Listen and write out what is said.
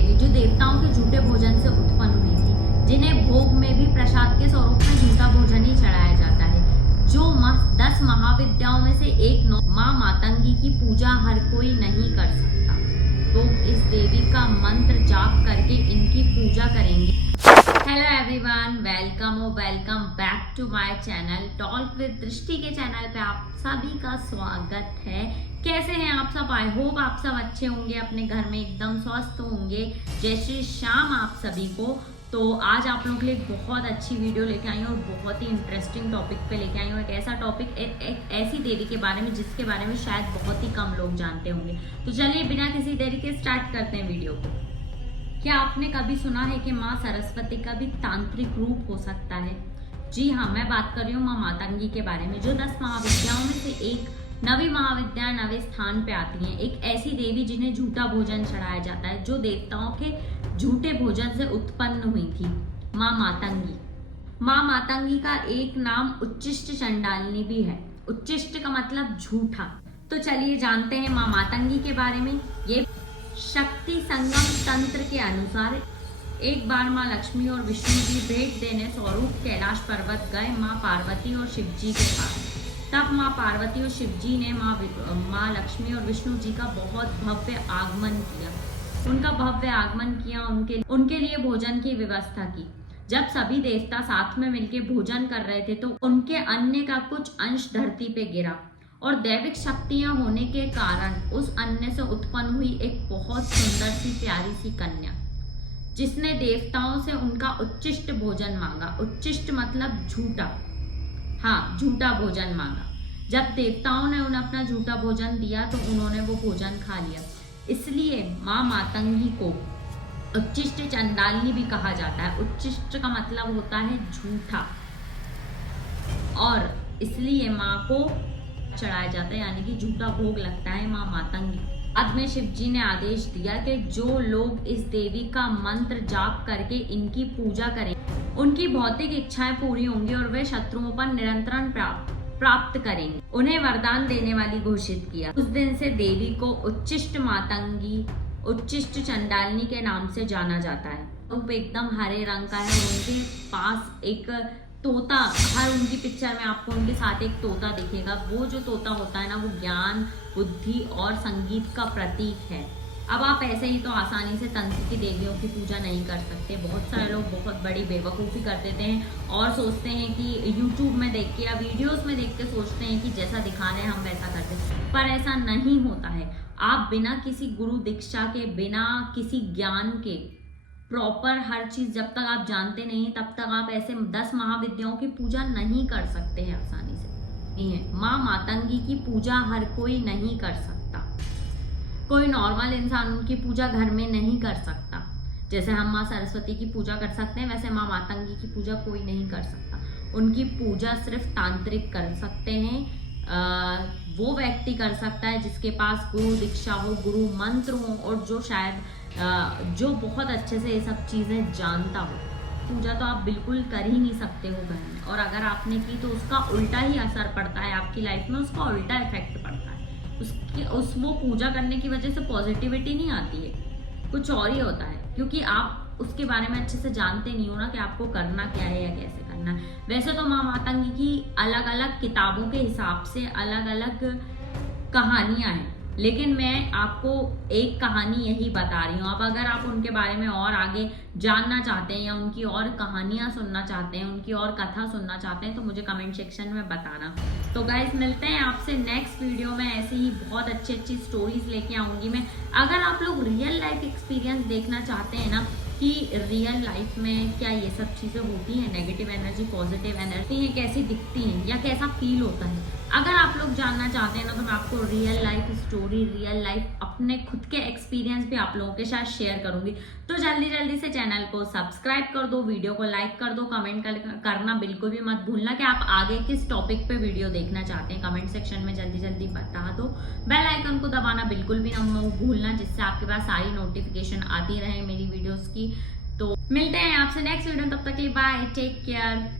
देवी जो देवताओं के झूठे भोजन से उत्पन्न हुई थी, जिन्हें भोग में भी प्रसाद के स्वरूप में झूठा भोजन ही चढ़ाया जाता है, जो 10 महाविद्याओं में से एक माँ मातंगी की पूजा हर कोई नहीं कर सकता। लोग इस देवी का मंत्र जाप करके इनकी पूजा करेंगे। Hello everyone, welcome back to my channel talk with Drishti के चैनल पे आप सभी का स्वागत है। कैसे हैं आप सब? आई होप आप सब अच्छे होंगे, अपने घर में एकदम स्वस्थ होंगे। जय श्री श्याम आप सभी को। तो आज आप लोगों के लिए बहुत अच्छी वीडियो लेके आई हूँ और बहुत ही इंटरेस्टिंग टॉपिक पे लेके आई हूँ। एक ऐसा टॉपिक, एक ऐसी देवी के बारे में जिसके बारे में शायद बहुत ही कम लोग जानते होंगे। तो चलिए बिना किसी देरी के स्टार्ट करते हैं वीडियो को। क्या आपने कभी सुना है कि माँ सरस्वती का भी तांत्रिक रूप हो सकता है? जी हाँ, मैं बात कर रही हूँ माँ मातंगी के बारे में, जो 10 महाविद्याओं में से एक नवी महाविद्या नवे स्थान पे आती हैं। एक ऐसी देवी जिन्हें झूठा भोजन चढ़ाया जाता है, जो देवताओं के झूठे भोजन से उत्पन्न हुई थी, माँ मातंगी। माँ मातंगी का एक नाम उच्चिष्ट चंडालिनी भी है। उच्चिष्ट का मतलब झूठा। तो चलिए जानते हैं माँ मातंगी के बारे में। ये शक्ति संगम तंत्र के अनुसार एक बार माँ लक्ष्मी और विष्णु जी भेंट देने स्वरूप कैलाश पर्वत गए माँ पार्वती और शिव जी के पास। तब माँ पार्वती और शिव जी ने माँ लक्ष्मी और विष्णु जी का बहुत भव्य आगमन किया। उनके लिए भोजन की व्यवस्था की। जब सभी देवता साथ में मिलकर भोजन कर रहे थे तो उनके अन्न का कुछ अंश धरती पे गिरा और दैविक शक्तियां होने के कारण उस अन्न से उत्पन्न हुई एक बहुत सुंदर सी प्यारी सी कन्या, जिसने देवताओं से उनका उच्चिष्ट भोजन मांगा। उच्चिष्ट मतलब झूठा, हाँ, झूठा भोजन मांगा। जब देवताओं ने उन्हें अपना झूठा भोजन दिया तो उन्होंने वो भोजन खा लिया। इसलिए माँ मातंगी को उच्चिष्ट चंडालिनी भी कहा जाता है। उच्चिष्ट का मतलब होता है झूठा, और इसलिए माँ को चढ़ाया जाता है, यानी कि झूठा भोग लगता है माँ मातंगी। बाद में शिव जी ने आदेश दिया कि जो लोग इस देवी का मंत्र जाप करके इनकी पूजा करें, उनकी भौतिक इच्छाएं पूरी होंगी और वे शत्रुओं पर नियंत्रण प्राप्त करेंगे। उन्हें वरदान देने वाली घोषित किया। उस दिन से देवी को उच्चिष्ट मातंगी, उच्चिष्ट चंडालिनी के नाम से जाना जाता है। रूप एकदम हरे रंग का है। उनके पास एक तोता, हर उनकी पिक्चर में आपको उनके साथ एक तोता दिखेगा। वो जो तोता होता है ना, वो ज्ञान, बुद्धि और संगीत का प्रतीक है। अब आप ऐसे ही तो आसानी से तंत्र की देवियों की पूजा नहीं कर सकते। बहुत सारे लोग बहुत बड़ी बेवकूफ़ी कर देते हैं और सोचते हैं कि यूट्यूब में देख के या वीडियोस में देख के सोचते हैं कि जैसा दिखा रहे हैं हम वैसा करते हैं, पर ऐसा नहीं होता है। आप बिना किसी गुरु दीक्षा के, बिना किसी ज्ञान के, प्रॉपर हर चीज़ जब तक आप जानते नहीं तब तक आप ऐसे 10 महाविद्याओं की पूजा नहीं कर सकते हैं आसानी से। नहीं है, माँ मातंगी की पूजा हर कोई नहीं कर सकता। कोई नॉर्मल इंसान उनकी पूजा घर में नहीं कर सकता। जैसे हम माँ सरस्वती की पूजा कर सकते हैं, वैसे माँ मातंगी की पूजा कोई नहीं कर सकता। उनकी पूजा सिर्फ तांत्रिक कर सकते हैं। वो व्यक्ति कर सकता है जिसके पास गुरु दीक्षा हो, गुरु मंत्र हो, और जो शायद जो बहुत अच्छे से ये सब चीज़ें जानता हो। पूजा तो आप बिल्कुल कर ही नहीं सकते हो घर में, और अगर आपने की तो उसका उल्टा ही असर पड़ता है आपकी लाइफ में, उसका उल्टा इफेक्ट पड़ता है। वो पूजा करने की वजह से पॉजिटिविटी नहीं आती है, कुछ और ही होता है, क्योंकि आप उसके बारे में अच्छे से जानते नहीं हो ना कि आपको करना क्या है या कैसे करना है। वैसे तो माँ मातंगी की अलग अलग किताबों के हिसाब से अलग अलग कहानियाँ हैं, लेकिन मैं आपको एक कहानी यही बता रही हूँ। अब अगर आप उनके बारे में और आगे जानना चाहते हैं या उनकी और कहानियाँ सुनना चाहते हैं, उनकी और कथा सुनना चाहते हैं, तो मुझे कमेंट सेक्शन में बताना। तो गाइज मिलते हैं आपसे नेक्स्ट वीडियो में। ऐसे ही बहुत अच्छी अच्छी स्टोरीज लेके आऊँगी मैं। अगर आप लोग रियल लाइफ एक्सपीरियंस देखना चाहते हैं ना कि रियल लाइफ में क्या ये सब चीज़ें होती हैं, नेगेटिव एनर्जी, पॉजिटिव एनर्जी, ये कैसी दिखती हैं या कैसा फील होता है, अगर आप लोग जानना चाहते हैं ना, तो मैं आपको real life story, real life अपने खुद के एक्सपीरियंस भी आप लोगों के साथ शेयर करूंगी। तो जल्दी से चैनल को सब्सक्राइब कर दो, वीडियो को लाइक कर दो, कमेंट करना बिल्कुल भी मत भूलना कि आप आगे किस टॉपिक पे वीडियो देखना चाहते हैं। कमेंट सेक्शन में जल्दी बता दो। बेल आइकन को दबाना बिल्कुल भी ना भूलना, जिससे आपके पास सारी नोटिफिकेशन आती रहे मेरी वीडियोस की। तो मिलते हैं आपसे नेक्स्ट वीडियो, तब तक के लिए बाय, टेक केयर।